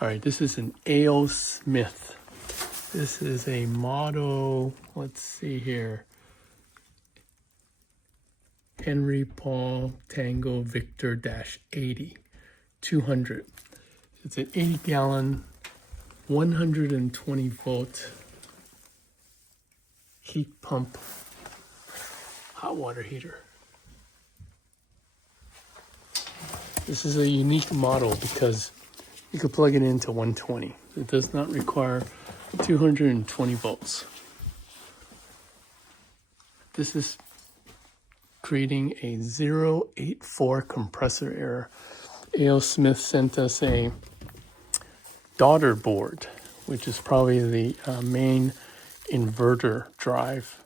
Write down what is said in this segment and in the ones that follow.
All right, this is an AOSmith. This is a model, let's see here. Henry Paul Tango Victor -80, 200. It's an 80-gallon, 120 volt heat pump hot water heater. This is a unique model because you could plug it into 120. It does not require 220 volts. This is creating a 084 compressor error. AOSmith sent us a daughter board, which is probably the main inverter drive.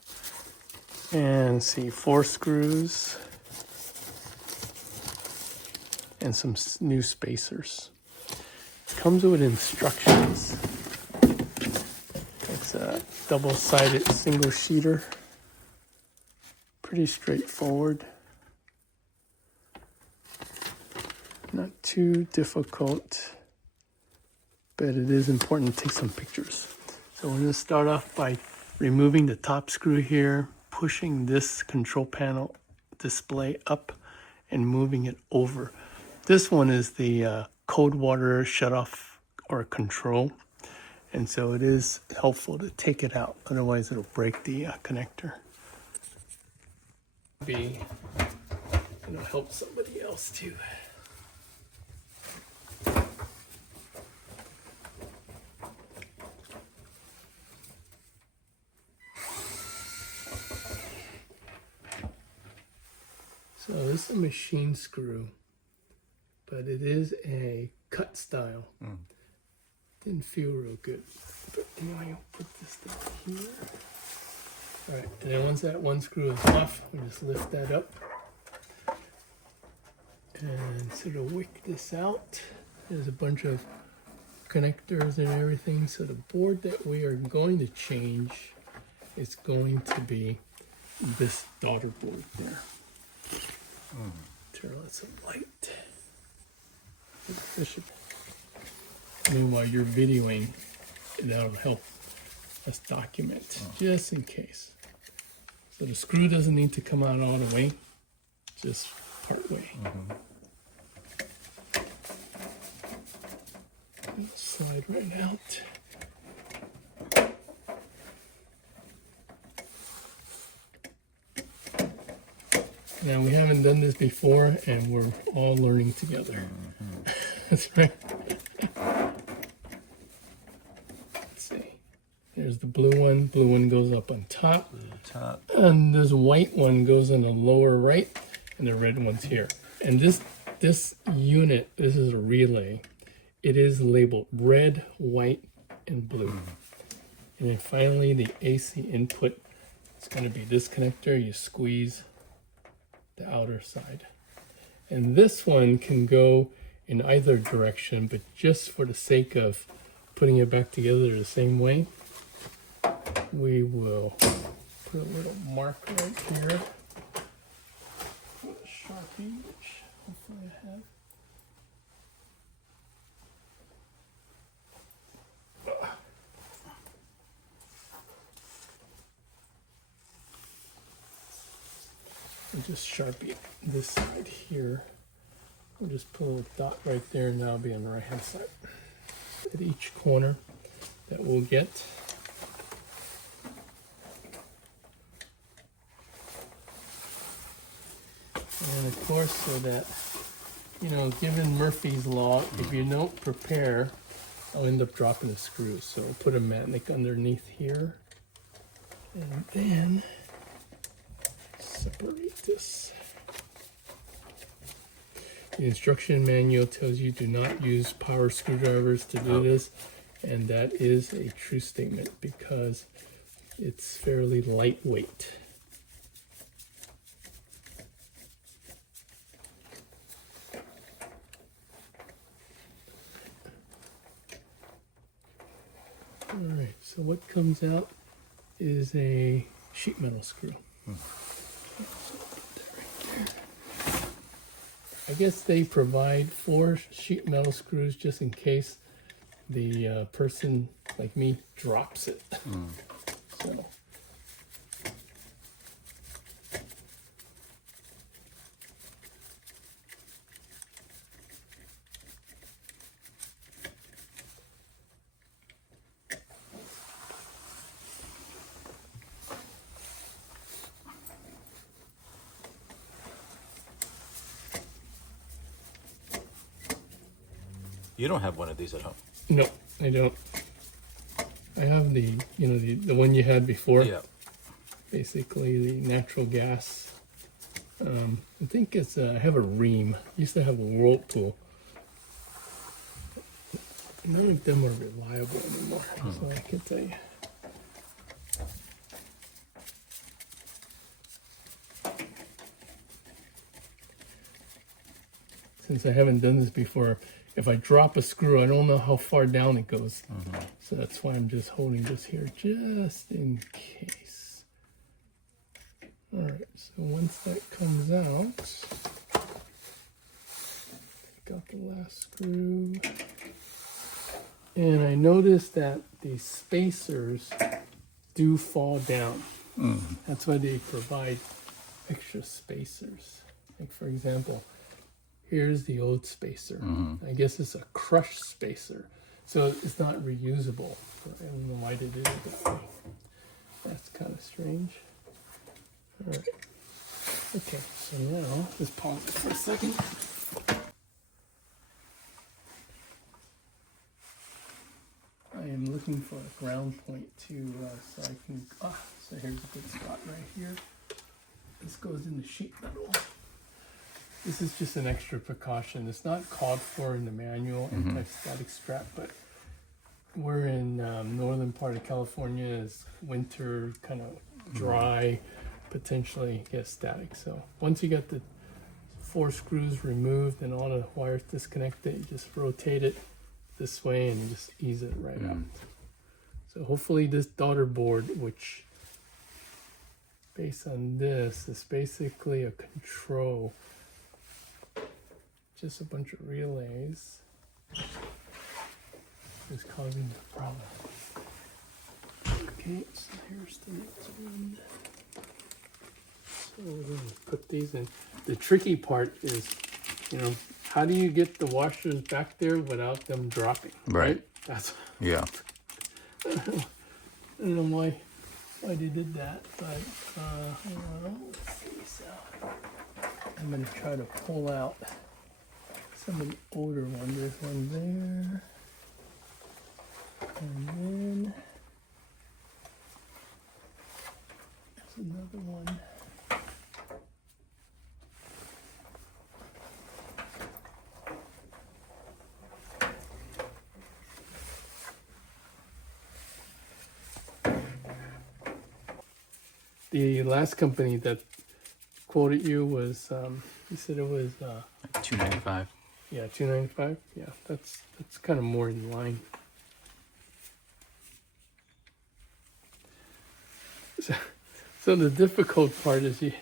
And see, 4 screws and some new spacers. It comes with instructions. It's a double-sided single sheeter. Pretty straightforward. Not too difficult, but it is important to take some pictures. So we're going to start off by removing the top screw here, pushing this control panel display up and moving it over. This one is the cold water shutoff or control, and so it is helpful to take it out, otherwise it'll break the connector. Help somebody else too. So this is a machine screw, but it is a cut style. Didn't feel real good. But anyway, I'll put this down here. All right, and then once that one screw is off, we just lift that up and sort of wick this out. There's a bunch of connectors and everything. So the board that we are going to change is going to be this daughter board there. Turn on some light. Meanwhile, you're videoing, and that'll help us document, just in case. So the screw doesn't need to come out all the way, just part way. Slide right out. Now, we haven't done this before, and we're all learning together. That's right. Let's see. There's the blue one. Blue one goes up on top. And this white one goes on the lower right, and the red one's here. And this unit, this is a relay. It is labeled red, white, and blue. And then finally, the AC input. It's going to be this connector. You squeeze the outer side. And this one can go in either direction, but just for the sake of putting it back together the same way, we will put a little mark right here. With a Sharpie, which hopefully I have. Just Sharpie this side here. We'll just put a little dot right there, and that'll be on the right hand side. At each corner that we'll get. And of course, so that, given Murphy's Law, if you don't prepare, I'll end up dropping the screws. So I'll put a matnik underneath here. And then separate this. The instruction manual tells you do not use power screwdrivers to do this, and that is a true statement because it's fairly lightweight. All right, so what comes out is a sheet metal screw. I guess they provide 4 sheet metal screws just in case the person like me drops it. So. You don't have one of these at home. No, I don't. I have the, you know, the one you had before. Yeah. Basically the natural gas. I think it's, I have a Ream. I used to have a Whirlpool. None of them are reliable anymore, so I can tell you. Since I haven't done this before, if I drop a screw, I don't know how far down it goes. So that's why I'm just holding this here, just in case. All right, so once that comes out, take out the last screw. And I noticed that the spacers do fall down. That's why they provide extra spacers. Like for example, here's the old spacer. I guess it's a crush spacer. So it's not reusable. I don't know why they did it that way. That's kind of strange. All right. Okay, so now, let's pause it for a second. I am looking for a ground point too, so I can, so here's a good spot right here. This goes in the sheet metal. This is just an extra precaution. It's not called for in the manual, anti-static strap, but we're in northern part of California. It's winter, kind of dry, potentially get static. So once you got the 4 screws removed and all the wires disconnected, you just rotate it this way and just ease it right out. So hopefully this daughter board, which based on this, is basically a control. Just a bunch of relays is causing the problem. Okay, so here's the next one. So we're going to put these in. The tricky part is, you know, how do you get the washers back there without them dropping? Right. That's, Yeah. I don't know why they did that, but let's see. So I'm going to try to pull out some of the older ones. There's one there. And then there's another one. The last company that quoted you was, you said it was $295. yeah, $295. Yeah, that's kind of more in line. So the difficult part is you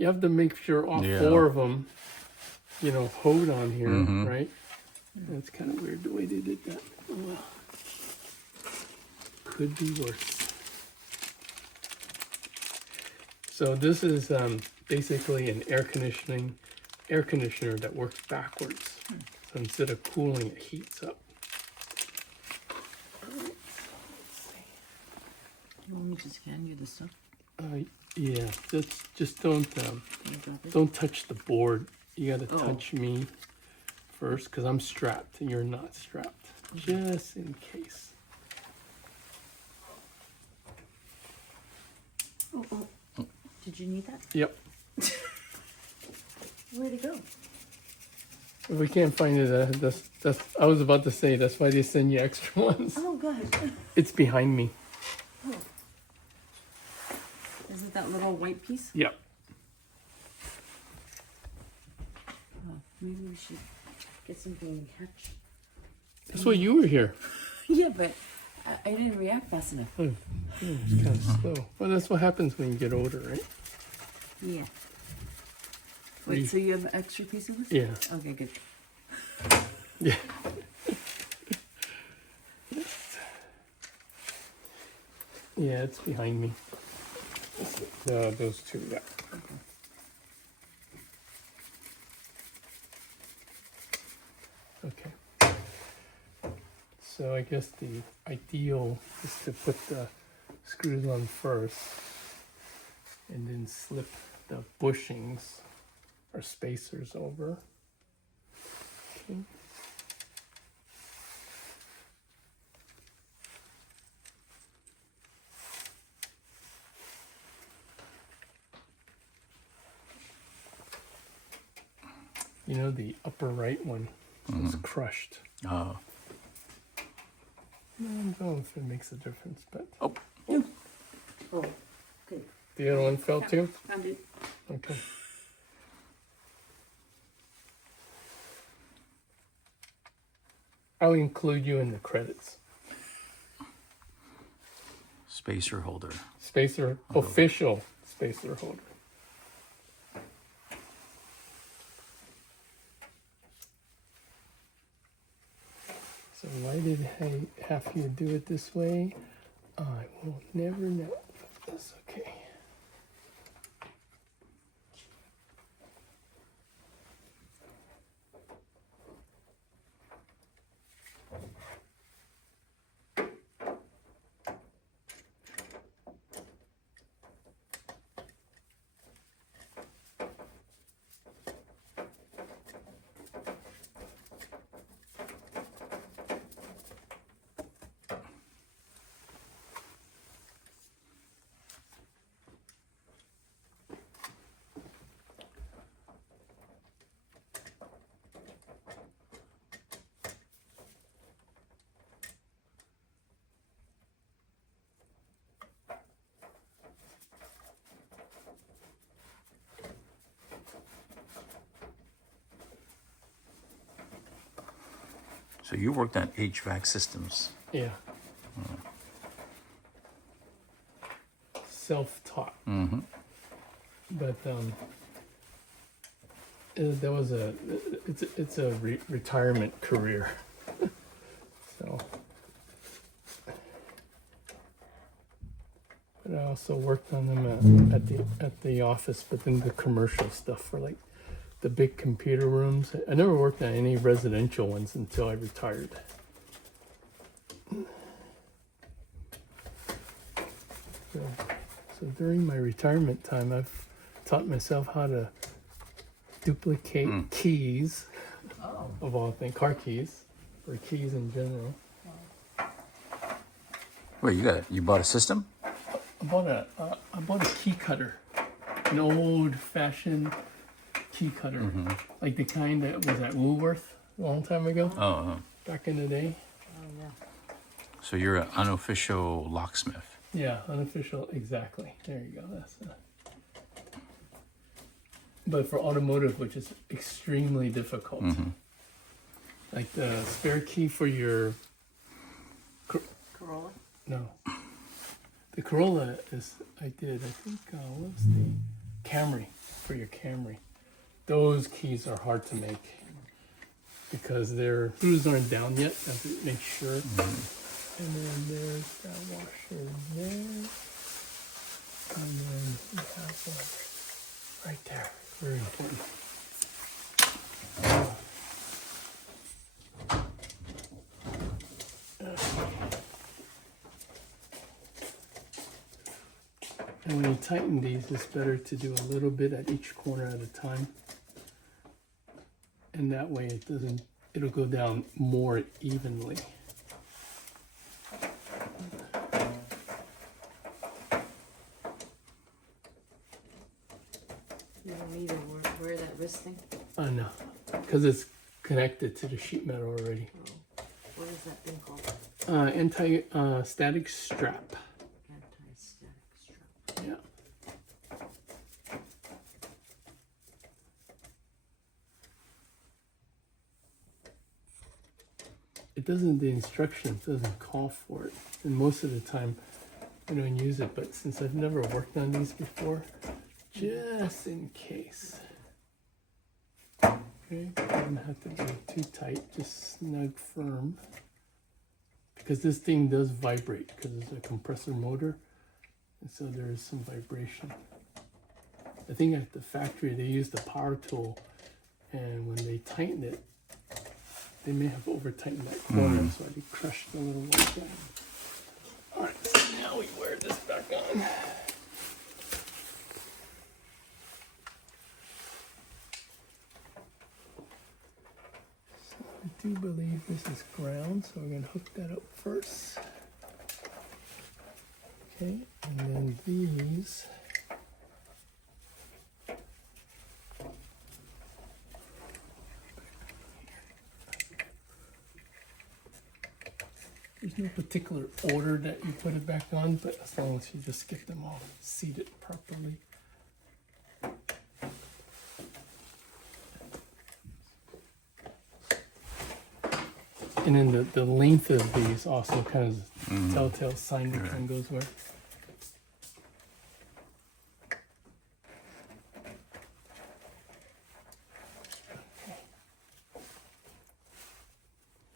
have to make sure all 4 of them, you know, hold on here, right? And it's kind of weird the way they did that. Oh, well. Could be worse. So this is basically an air conditioner that works backwards. So instead of cooling, it heats up. All right, let's see. You want me to scan you the stuff? Yeah, just don't touch the board. You gotta touch me first because I'm strapped and you're not strapped, just in case. Oh. Did you need that? Yep. Where'd it go? If we can't find it, that's. I was about to say that's why they send you extra ones. Oh, good. It's behind me. Oh. Is it that little white piece? Yep. Oh, maybe we should get something and catch. That's why you were here. Yeah, but I didn't react fast enough. Oh, it's kind of slow. Well, that's what happens when you get older, right? Yeah. Wait, so you have an extra piece of this? Yeah. Okay, good. Yeah. Yeah, it's behind me. Those two, yeah. Okay. So I guess the ideal is to put the screws on first and then slip the bushings or spacers over. Okay. You know, the upper right one was crushed. Oh. I don't know if it makes a difference, but Oh. Oh, good. the other one fell too? Found it. Okay. I'll include you in the credits. Spacer holder. Spacer, official spacer holder. So why did I have you do it this way? I will never know. That's okay. So you worked on HVAC systems. Yeah. Self-taught. Mm-hmm. But that was it's a retirement career. So, but I also worked on them at the office, but then the commercial stuff for like the big computer rooms. I never worked on any residential ones until I retired. So during my retirement time, I've taught myself how to duplicate keys, of all things, car keys, or keys in general. Wait, you bought a system? I bought a key cutter, an old-fashioned key cutter, like the kind that was at Woolworth a long time ago, back in the day. Oh, yeah. So you're an unofficial locksmith. Yeah, unofficial, exactly. There you go. That's but for automotive, which is extremely difficult. Like the spare key for your Corolla? no, the Corolla is I think what was the Camry for your Camry. Those keys are hard to make because their screws aren't down yet. I have to make sure. And then there's that washer there. And then we have one right there. Very important. And when you tighten these, it's better to do a little bit at each corner at a time. And that way it'll go down more evenly. You don't need to wear that wrist thing? No, because it's connected to the sheet metal already. Oh. What is that thing called? Anti-static strap. Anti-static strap. Yeah. The instructions doesn't call for it. And most of the time I don't use it, but since I've never worked on these before, just in case. Okay, doesn't have to be too tight, just snug firm. Because this thing does vibrate because it's a compressor motor. and so there is some vibration. I think at the factory they used the power tool, and when they tightened it, they may have over tightened that corner, so they crushed the little white guy. All right, so now we wear this back on. So I do believe this is ground, so we're going to hook that up first. Okay, and then these. There's no particular order that you put it back on, but as long as you just get them all seated properly. And then the length of these also kind of telltale sign which one goes where.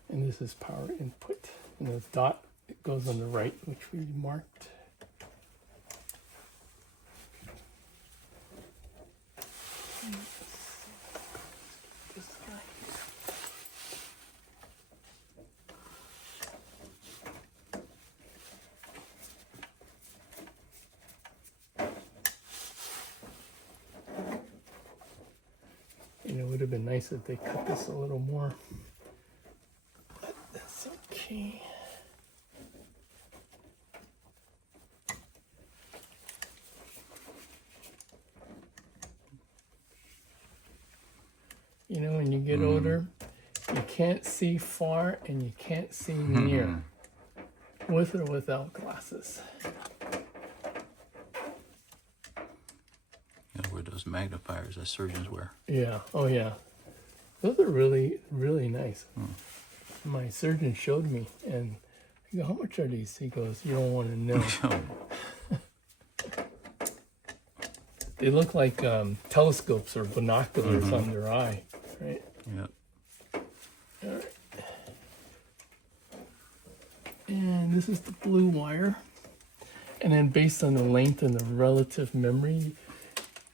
And this is power input. And the dot, it goes on the right, which we marked. This guy. And it would have been nice if they cut this a little more. But that's okay. You know, when you get older, you can't see far and you can't see near, with or without glasses. You know, where those magnifiers that surgeons wear. Yeah, oh yeah. Those are really, really nice. My surgeon showed me, and I go, how much are these? He goes, you don't want to know. They look like telescopes or binoculars on their eye, right? Yep. All right. And this is the blue wire. And then based on the length and the relative memory,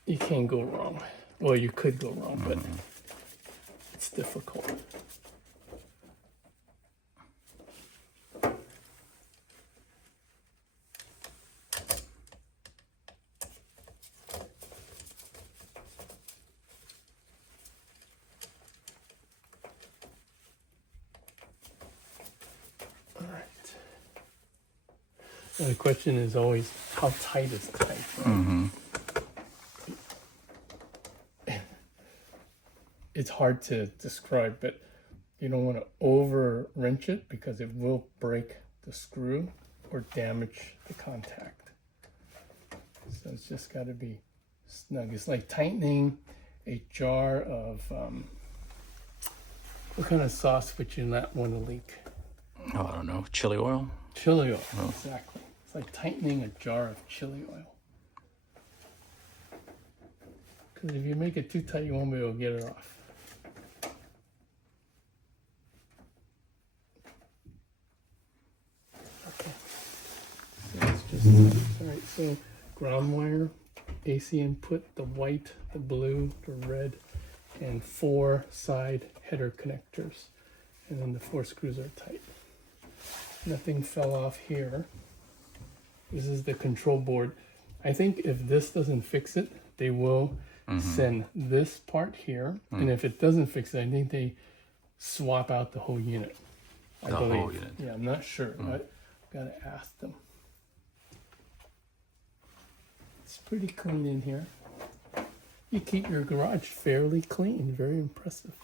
you can't go wrong. Well, you could go wrong, but it's difficult. And the question is always, how tight is tight? Right? It's hard to describe, but you don't want to over wrench it because it will break the screw or damage the contact. So it's just got to be snug. It's like tightening a jar of, what kind of sauce would you not want to leak? Oh, I don't know. Chili oil? Chili oil, exactly. It's like tightening a jar of chili oil. Because if you make it too tight, you won't be able to get it off. Okay. So it's just, all right, so ground wire, AC input, the white, the blue, the red, and 4 side header connectors. And then the 4 screws are tight. Nothing fell off here. This is the control board. I think if this doesn't fix it, they will send this part here. And if it doesn't fix it, I think they swap out the whole unit. I believe. Whole unit. Yeah, I'm not sure. I've got to ask them. It's pretty clean in here. You keep your garage fairly clean. Very impressive.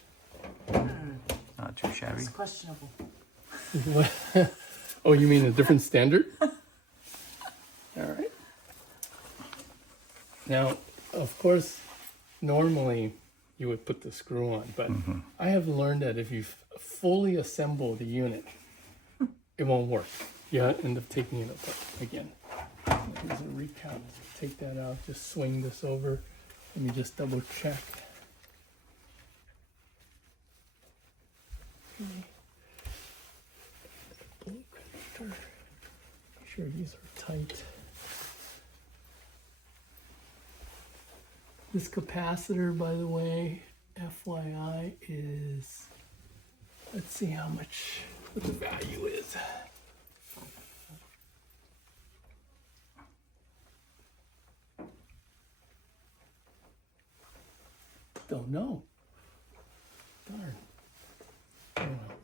Not too shabby. It's questionable. Oh, you mean a different standard? All right. Now, of course, normally you would put the screw on, but I have learned that if you fully assemble the unit, it won't work. You end up taking it apart again. Here's a recount. Take that out. Just swing this over. Let me just double check. Okay. Make sure these are tight. This capacitor, by the way, FYI, is, let's see how much, what the value is. Don't know. Darn. Oh well.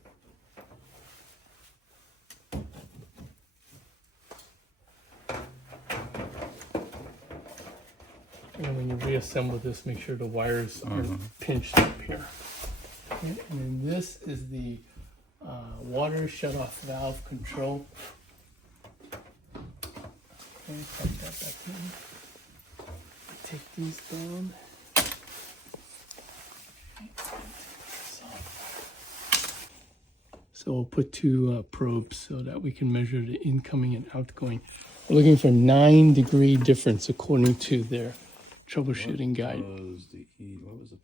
And when you reassemble this, make sure the wires are pinched up here. Okay, and then this is the water shutoff valve control. Okay, plug that back in. Take these down. So we'll put two probes so that we can measure the incoming and outgoing. We're looking for 9-degree difference according to their troubleshooting guide. What was the